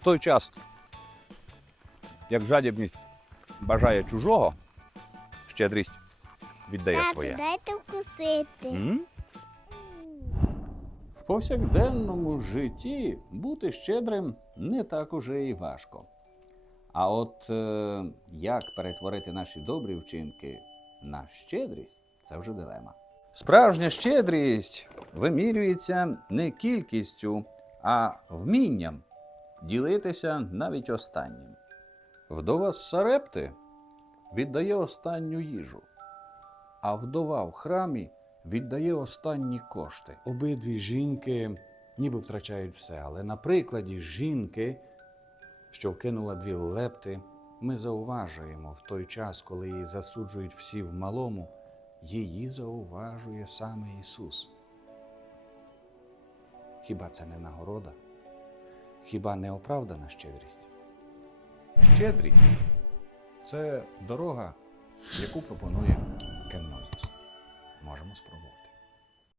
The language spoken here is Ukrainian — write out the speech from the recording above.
В той час, як жадібність бажає чужого, щедрість віддає Тату, своє. дайте вкусити. М? В повсякденному житті бути щедрим не так уже і важко. А от е, як перетворити наші добрі вчинки на щедрість це вже дилема. Справжня щедрість вимірюється не кількістю, а вмінням ділитися навіть останнім. Вдова з Сарепти віддає останню їжу, а вдова в храмі віддає останні кошти. Обидві жінки ніби втрачають все, але на прикладі жінки, що вкинула дві лепти, ми зауважуємо в той час, коли її засуджують всі в малому, її зауважує саме Ісус. Хіба це не нагорода? Хіба не оправдана щедрість? Щедрість це дорога, яку пропонує Кеннозіс. Можемо спробувати.